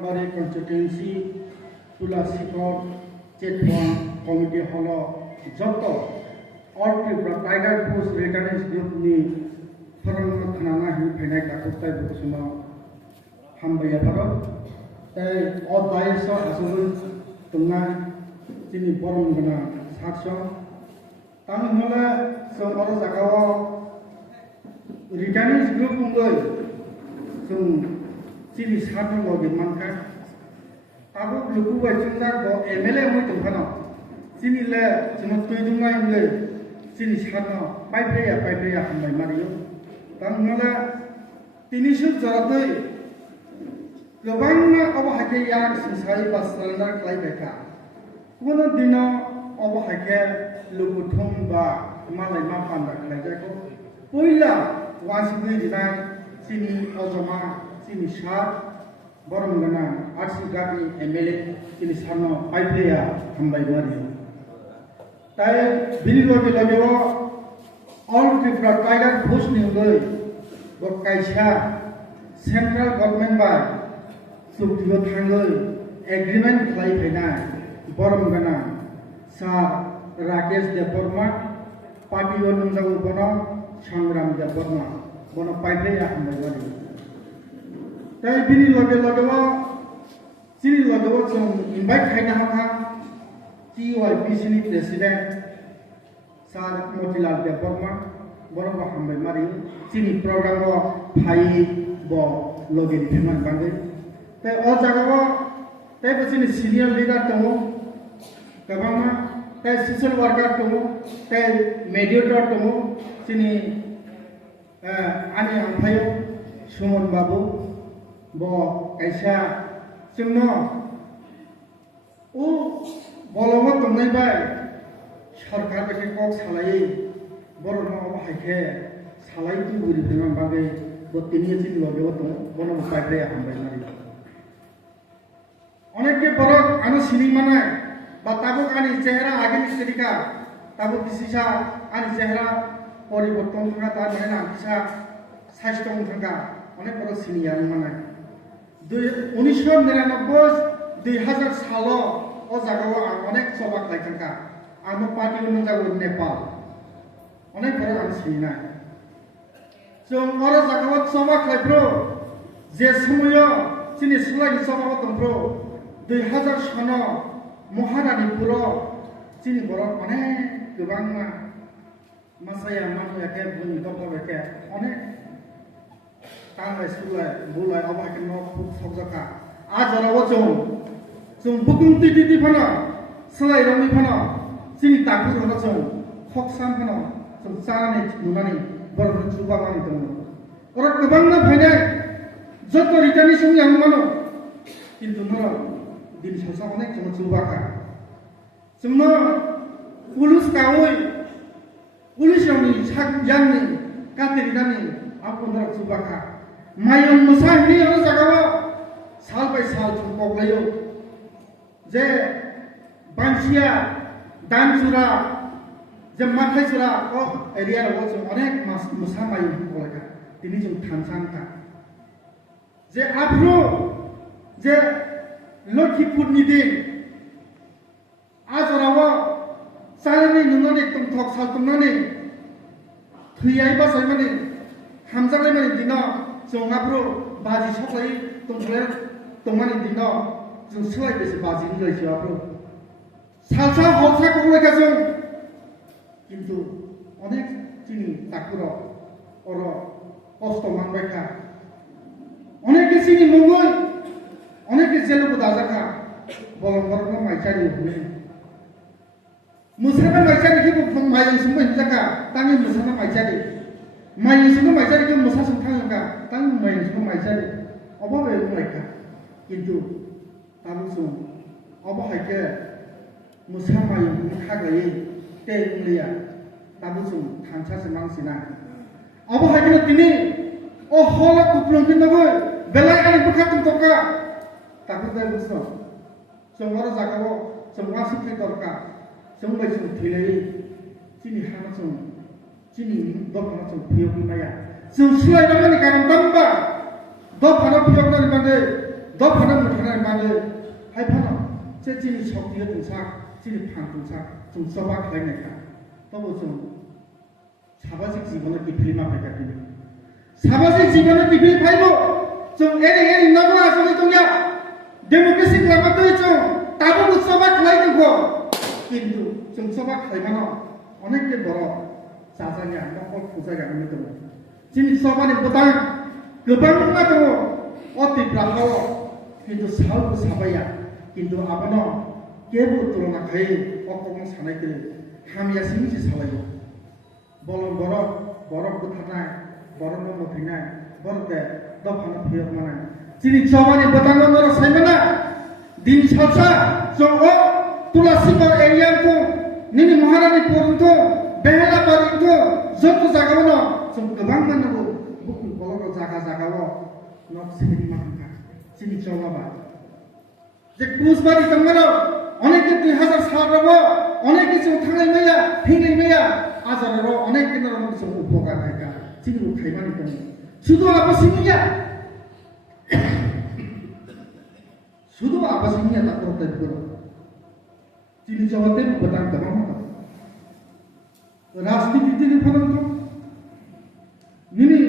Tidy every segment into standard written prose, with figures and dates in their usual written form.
Bari constituency Tulasikot Chetwan Committee Hall Joto All Tripura Tiger Force Veterans Group ni Farang Thanana hi phenak dakotai buksuno hambaya tharo tai all bias asul tungna chini borom gana sakso tang hola somoro jagao Veterans Group ungoi sung chini sarno logi manka tabu lugu wa chungna bo MLA moi tungkhano chini le chino tuidunga inge chini sarno paipreya hambai mariyo tang hola tini sub jaratoi gobangna obahake yak sungsai basralna klai beka kono dino obahake lugu thum ba malai ma panda klai jako poila wasibui dinai chini ojoma chini sar borom gana arsi gabi MLA chini sarno paipreya hambai mariyo tai bini logi logeo all Tripura Tiger Force ni goi bo kaisa central government by Subtigo Thangoi agreement khai phaina borom gana sar Rakesh Deborma party onungjago bono Sangram Deborma bono paipreya hambai mariyo tai bini logeo chini logeo chung invite khaina hakha TYPC ni president Sar Motilal Deborma bono ba hambai mari chini program ro phai bo login phiman bangai tai o jagao tai chini senior leader tomo kabama tai social worker tomo tai mediator tomo chini ani amphayo Sumon Babu bo kaisa chungno o bolongo tongnai bai सरकार के कक सालाई बरो न अब हाइखे सालाई तु गुरि फेमान बागे बतिनि चिन लगे तो बनो पाइरे हमबाय मारि अनेक के बरो आनो सिनि माने बा ताबो आनि चेहरा आगे निस्तिका ताबो बिसिसा आनि चेहरा परिवर्तन थंगा ता नेना बिसा स्वास्थ्य थंगा अनेक बरो सिनि यान माने 1999 2000 सालो ओ जागाव अनेक सबक लाइथंका आनो पार्टी onungjago Nepal अनेक बरो आं सिना जों अरो जागाव सबा खाइब्रो जे समयो चिनि सुलानि सबा दंब्रो 2000 सनो महारानीपुर चिनि बरो अनेक गोबांना मासाया मानुयाके बुनि दपबेके अनेक तांबाय सुलाय बुलाय अबाके न फुक सकजका आजराव जों बुकुंति दिदि फना सलाय रंनि फना chini taku rona chong khoksam phano chong chane nunani borno chuba mani dong ora gobang na phaine joto ritani sung yang mano kintu nora din sasa onek chong chuba ka chongno pulus kaoi pulis yang sak yang ni kateri dani apu nora chuba ka mayon musa ni ora jagawa sal bai sal chong koklayo je bansia Dansura, Jematai Sura, oh area was onek mas musamayu kolaka. Tini jung thansangka. Je apro, je Lordki Purnidi. Azarawa, salani nunani tum thok sal tumnani. Thuyai ba saimani. Hamzalai mani dino, jung apro baji soklai tumhlai tumani dino. Jung selai besi baji nilai si apro. 살사 허사 공을 가정 কিন্তু অনেক চিনি তাকুর or কষ্ট মানবাইকা অনেকে চিনি মঙ্গল অনেকে জেলবো দাজাকা বলম বরম মাইচারি হলে মুসানা মাইচারি কি বুক মাই সুমই জাকা তানি মুসানা মাইচারি মাই সুমই মাইচারি কি মুসা সুথাঙ্গা তানি মাই সুমই মাইচারি অভাবে মাইকা কিন্তু তামসু অবহাইকে musamayu khagayi tenglia tabusung thansa semangsina abo hagino tini o hola kuplong kinago belai ani bukhatum toka takuda buso songoro jagao songwa sukri torka songbai sung thilei chini hana sung chini dokana sung phiyogni maya sung sulai namani karam tamba dokana phiyogna ni bande dokana muthana नाले हाइफानो जे जिनि शक्तिया तुंसा जिनि फान तुंसा जों सबा खालायनायखा तब जों सामाजिक जीवन गिफ्लि मा फायगा दिनै सामाजिक जीवन गिफ्लि फायबो जों एरै नगो आसनि दंया डेमोक्रेसि लामादै जों ताबो सबा खालायदोंखो किन्तु जों सबा खालायमानो अनेक बर' जाजानिया नखर खुजायगानो दङ जिनि सबानि बोतां गोबां मा दङ अति ब्राहाव किन्तु सालबो साबाया किन्तु आबनो केबो तुलना खाय अकमं सानायखो हामिया सिंसि सालायो बलम बरफ बुथारनाय बरफ मथैनाय बरदे दफाना फैयो माने जिनि सबानि बोतां नर सायमना दिन सालसा जों तुलासिगर एरिया को निनि महारानी पुरंतो बेहला बारिंतो जत जागावनो जों गोबां मानगौ बुकुं बलर जागावो नक सिनि मानका जिनि चलाबा जे कुसबारि दंगनो अनेक 2000 सालरावो अनेक जों थांनाय मैया फैनाय मैया आजाराव अनेक दिनाव जों उपकार नायगा जिनि उथायमानि दं सुदु आबासिनिया ताकरते बिगो जिनि जवाते बदां गोबां राजनीति फलंखौ निनि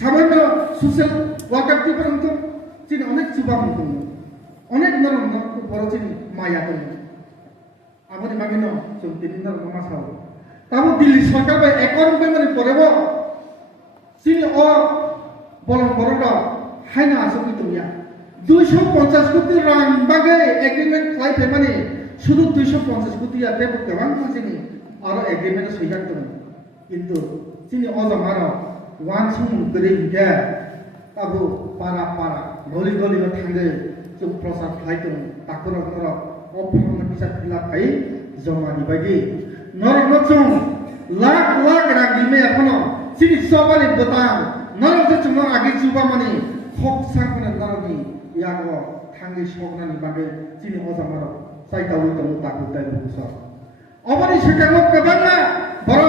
सामान्य ससियेल वार्कार फलंखौ जिनि अनेक जुबां दङ अनेक नरम बर' जिनि माया दङ आबादि मागिनो जों दिनै नरम मासाव ताबो दिल्ली सरकार बा एकरम बेमारि परेबो जिनि बलम बर'दा हायना आसनि दंया 250 कोटी रां बागे एग्रीमेंट खालाय माने शुद्ध 250 कोटी आते गोबां मानसिनि आरो एग्रीमेंट सैजाक दं किन्तु जिनि अजमारो वान सम गरे गे ताबो पारा गली थांगे जों प्रसाद खालायदों ताकरो अफरन फिसा फिला फाय जमानि बायदि नरम जों लाख रां दिमे एखनो जिनि सबानि बोतां नरम जों आगे जुबा माने खक सांखनो नरमनि यागो थांगे सगनानि बागे जिनि अजमारो साइदावि दं ताकु ताय बुसो अबनि सरकारनो गोबांना बर'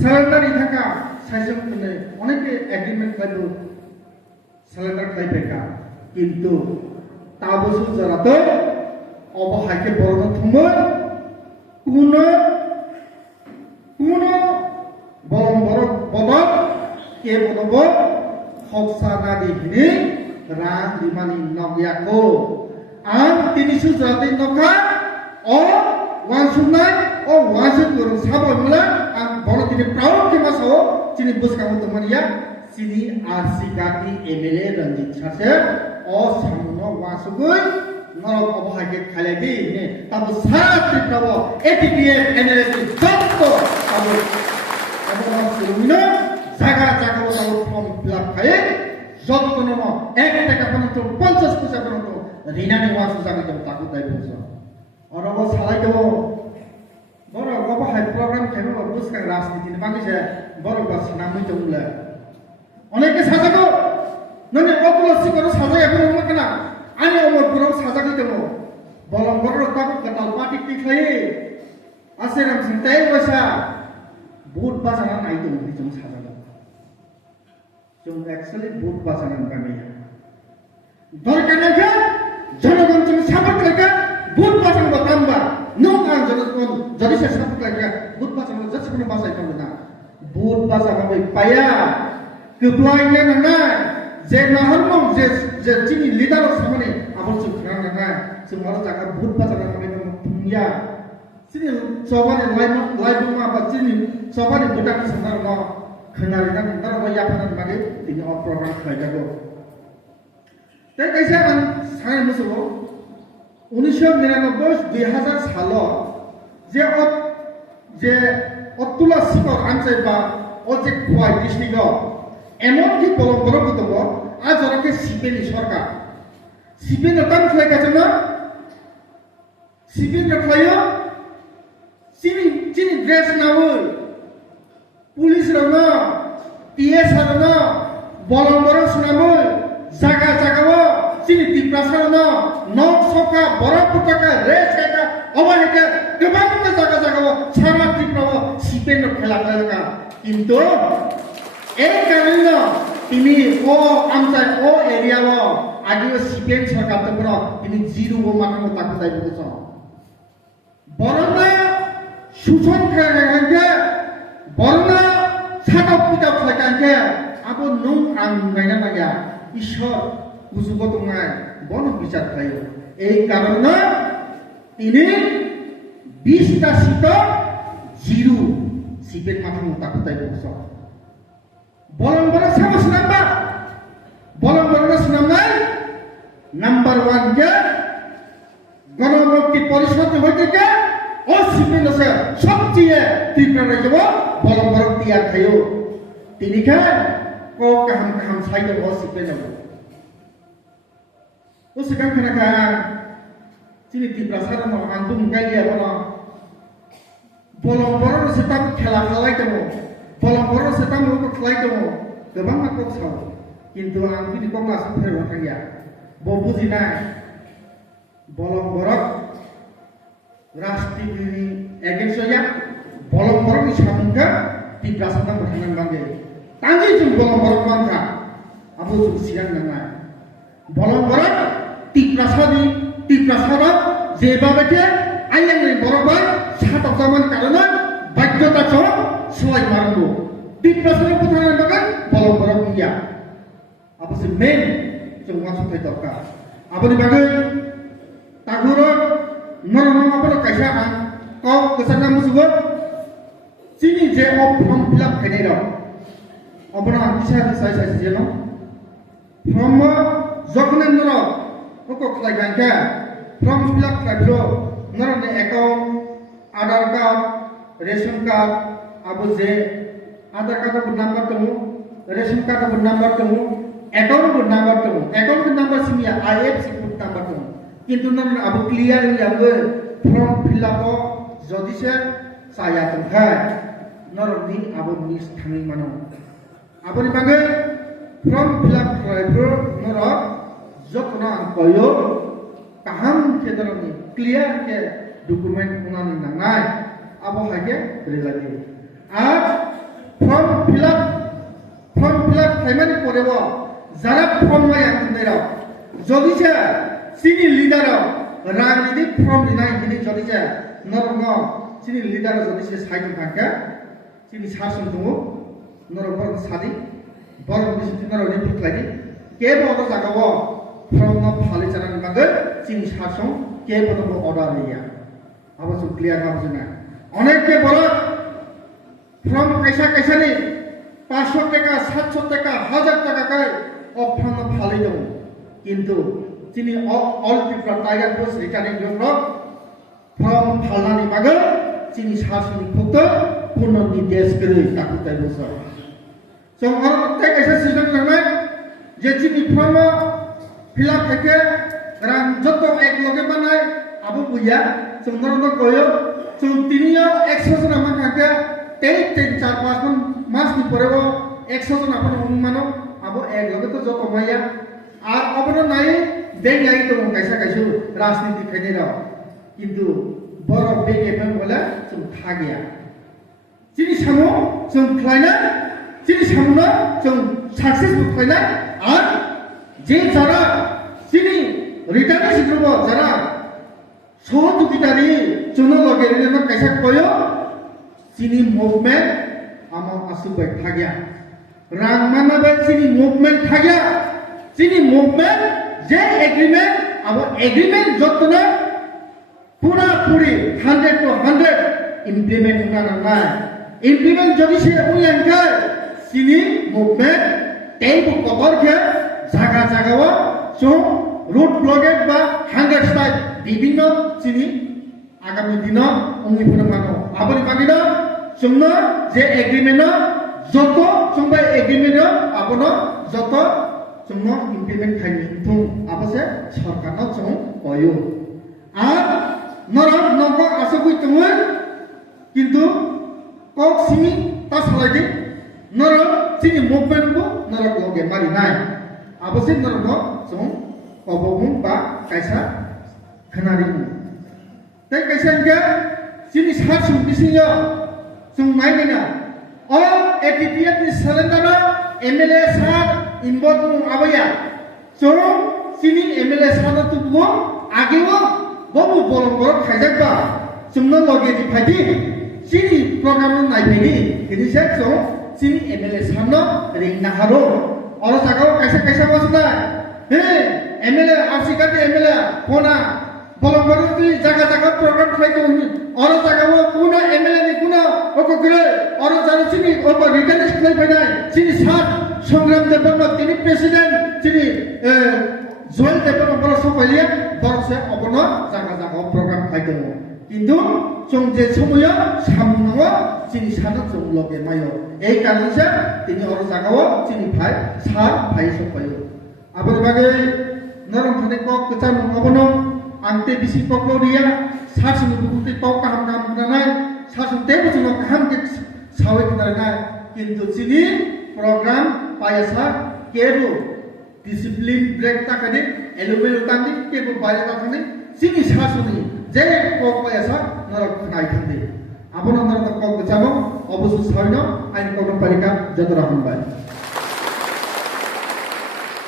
सारेन्डारनि थाखा सायजोंनो अनेक एग्रीमेंट खालायबो सारेन्डार खालायबायका किन्तु ताबो सुजारातो अबहायके बर'नो थुमो कुनो बरम बदक के बदबो खक्सा हिनि रां दिमानि नगयाको आं तिनि सुजाते नखा वानसुनाय वानसुकुर साबो मुला आं बर' तिनि प्राउड के मासाव तिनि बुसकामो तमनिया सिनि आरसी गाकी एमएलए रंजित सासे सामुनो वासुगुय नरक अबहायके खालायबि ने ताबो साथि प्रबो एटीपीएफ एनएलएस जत्तो ताबो अबहायनो जागा ताबो फर्म फिलआप खाय जत्तो नमो 1 टाका पन्तो 50 पैसा पन्तो रिनानि वासु जागा ताबो दायबो अरबो सालाय दो बर' अबहाय प्रग्राम खायबो बुसका राजनीतिनि बागैसे बर' बासना मैदोंले अनेके साजागो नने अतुलसी करो साजायाबो नंगौना आनि अमरपुराव साजागो दङ बलम बर' ताबो कटाल पार्टी टिखायो आसेराम सिंताय बसा बुट बाजाना नायदों जों साजागो जों एक्चुअली बुट बाजाना गामि दरकानाखौ जनगण जों सापर्ट खायगा बुट बाजाना बतामबा नों आं जनगण जदि से सापर्ट खायगा बुट बाजाना जसखौनो बासाय खालामना बुट बाजाना बै पाया गोब्लायनो नङा जे नाहरमं जे जिनि लिडार सामने आबर सुखना नङा जों आरो जागा बुट बाजाना नायनो तुमिया जिनि सबानि लाइबमा बा जिनि सबानि बुटानि संनार न खोनारिना नंदार बा याफानान बागे दिनि अ प्रग्राम खायजागो ते कैसे आं साय मुसुबो 1999 2000 सालो जे अतुला सिकर आनसायबा अजे खवाय डिस्ट्रिक्टआव एमनकि बलम दङ आजरके सिपिनि सरकार सिपिन तान खालायगासिनो सिपिन खालायो जिनि ड्रेस नावो पुलिस रावनो टीएस रावनो बलम सुनामो जागावो जिनि दिप्रासारनो नक सका बरफ पुटका रेस काका अबहायके गोबां जागावो सारा त्रिपुराव सिपिन खेला खालायगा किन्तु एक गामिनो ini amcai area agi sipen sarkar tepro ini jiru matang tak tai buso borona susun kagangke borona satap pitap kagangke abo nung ang naina naga ishor usugo tungai bono bicar khayo ei karona ini 20টা সিটো zero সিপের মাথা মুতা কোথায় বলছ বলন বড় সাহস number বলন বড় সুনাম নাই number 1 কে গণমুক্তি পরিষদ হইতে কে ও সিপের আছে সবচেয়ে তীব্র রাখব বলন বড় তিয়ার খায়ো তিনি কে ক কাহাম কাহাম সাইতে ও সিপের যাব ও সেখান খানা তিনি তীব্র সারানো আন্দোলন গাইলিয়া বলা bolong-bolong setam khela khalai demo bolong-bolong setam rukuk khalai demo gobang akok saw kintu ang pini kok masuk phero thangya bo bujina bolong-bolong rasti ni egen soya bolong-bolong ni samungka ti prasana bhanan bange tangi jum bolong-bolong mangka abu jum siang nanga bolong-bolong ti prasana jebabe ayang ni borobai সাতক zaman karena bagyota cho soy marango diprasana puthana bagan bolong-bolong iya apa se main jongwa supai dokka aboni bagan taguro nono apa kaisa ang kau kesana musuh sini je form fill up kene ro abona bisa saya je no form jokne noro oko khlai ganka form fill up kladro noro ne account आधार card ration card अब जे आधार card को number तमु ration card को number तमु account को number सिमिया IFC को number तमु किंतु none अब clear याबो form fill up जदि से साया तंखाय नरनि अब मिस थांनि मानो आबनि बागे फॉर्म फिल अप खायब्रो नर जतना कयो काहाम केदरनि क्लियर के dokumen unani nangai abo hage relati আর ফর্ম ফিল আপ পেমেন্ট করব যারা ফর্ম নাই আনতেরা যদি যে সিনি লিডার রাজনীতি ফর্ম নাই যিনি যদি যে নরম সিনি লিডার যদি সে সাইড থাকে সিনি শাসন দङ নরম সাদি বড় বিশিষ্ট নরম ফুটলাইনি কে বড় জাগাবো ফর্ম না ফালি জানান বাগে সিনি শাসন কে বড় অর্ডার নিয়া আবার ক্লিয়ার হবে না অনেককে বড় ফর্ম কাইসা নি 500 টাকা 700 টাকা 1000 টাকা কায় অফান ফালাই দেব কিন্তু তিনি all people tiger post returning জন্য ফর্ম ফালানি বাগে তিনি শাসন ভুক্ত পূর্ণ নির্দেশ করে তাকে তাই বছর जों অনেক কাইসা সিস্টেম লাগাই যে তিনি ফর্ম ফিল আপ থেকে রান যত এক লগে বানায় আবু বুইয়া जों नरम कयो जों तिनिया 100 জন আমার কাকে 3 4 5 মাস নি পরেবো 100 জন আপন মানো আবো এক লগে তো যত মাইয়া আর অবন নাই দেন যাই তো কাইসা রাজনীতি খাইনে দাও কিন্তু বড় বেগেবেন বলে जों থাগিয়া যিনি সামো जों খাইনা যিনি সামনা जों সাকসেসফুল খাইনা আর যে যারা যিনি রিটার্নিং সিদ্রব যারা সহযোগিতারি জন্য লগে রেলেন কাইসা কয় চিনি মুভমেন্ট আমা আসুবাই থাগিয়া রাং মানাবে চিনি মুভমেন্ট থাগিয়া চিনি মুভমেন্ট যে এগ্রিমেন্ট আবার এগ্রিমেন্ট যতনা পুরা পুরি 100 to 100 ইমপ্লিমেন্ট না না ইমপ্লিমেন্ট যদি সে উইয়ানকা চিনি মুভমেন্ট টেইব কভার কে জায়গা জায়গাও সো রুট ব্লকেট বা হাঙ্গার স্ট্রাইক বিভিন্ন চিনি আগামী দিন অঙ্গীভূত মানো আবরি বাগিনা जोंनो जे एग्रीमेंट যত जोंबाय एग्रीमेंट आपनो যত जोंनो इमप्लिमेंट खायनि तुं आपसे सरकारनो जों कयो আর नरम नंगो आसुगुइ तुङो किन्तु कक सिमी ता सालायदि नरम सिनि मुभमेंट को नरक लगे मारि नाय आपसे नरम जों कबोगुं बा कायसा खोनारिमु तै कायसा इनका सिनि सासुं बिसियो जों नायनायना अ एटीपीएफ नि cylinder MLA sar imbot tu abaya sorong sini MLA sar tu bu agewo bobu bolong khajak ba sumno loge di phadi sini program nai phegi ini set so sini MLA sar no ring na haro oro sagao kaisa wasda he MLA afsikati MLA kona bolong tu jaga program khai ko oro sagao kuna MLA ni kuna oko gre oro jaro sini oko return display bhanai sini sat সংগ্রাম দেববর্মা তিনি president তিনি Joel Debbarma সবাইয়া বরসে অবন জায়গা programme খাইদङ কিন্তু जों যে সময় সামনাও তিনি সানা जों লগে মাইও এই কারণে তিনি অর জায়গাও তিনি ভাই সার ভাই সবাই আবার বাগে নরম থানে কক কচা নবন আনতে বিসি পকরিয়া সাসুন বুকুতে পক কাহাম নাম নানাই সাসুন তেবো जों কাহাম কে সাওয়ে নানাই কিন্তু তিনি program payasa kebu disiplin break takani elumel utangni kebu bayar takani sini sasuni je kok payasa narok nai thandi abono narok kok bachamo obusu sarno ain kok parika jadra hanbai